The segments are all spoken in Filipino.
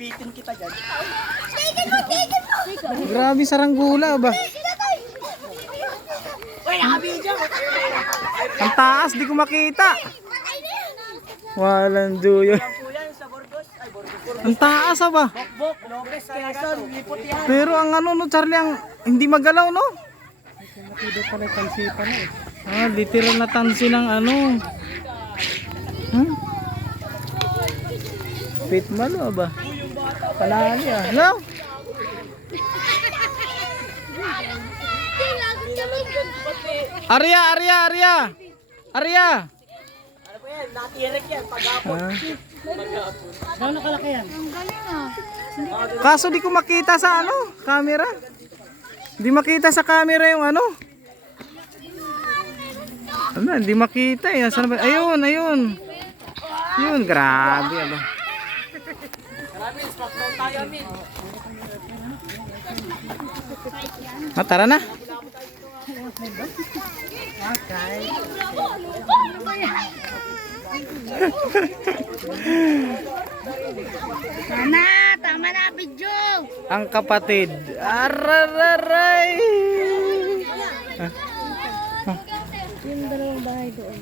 Bitin kita dyan. Grabe saranggula ba? Uy, nakabidyo! Ang taas, di ko makita. Walang duyo. Yan po yan sa Burgos. Ay, Burgos. Ang taas ba? Bok, Lopez, Quezon, lipot yan. Pero ang ano no, Charlie, ang hindi magalaw no? Matibay pala yung pansipan eh. Ah, literal na tansi ng ano. Hmm? Fit malo ba? Panali ah. Hello? Arya, Arya, Arya. Arya. Ano po yan? Natirek yan. Pag-apon. Ah. Gano'n nakalaki yan? Kaso di ko makita sa ano, camera. Di makita sa camera yung ano. Ano, di makita eh. Nasaan ba? Ayun, ayun. Yun, grabe aba. Marami, smackdown tayo, Amin. Tara na. Tama na, video. Ang kapatid. Arararay. Yung dalawang bahay doon,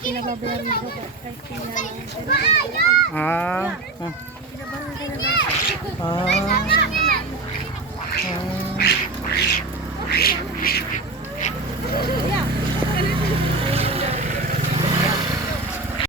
pinababayaran ko kahit Ah. Ah.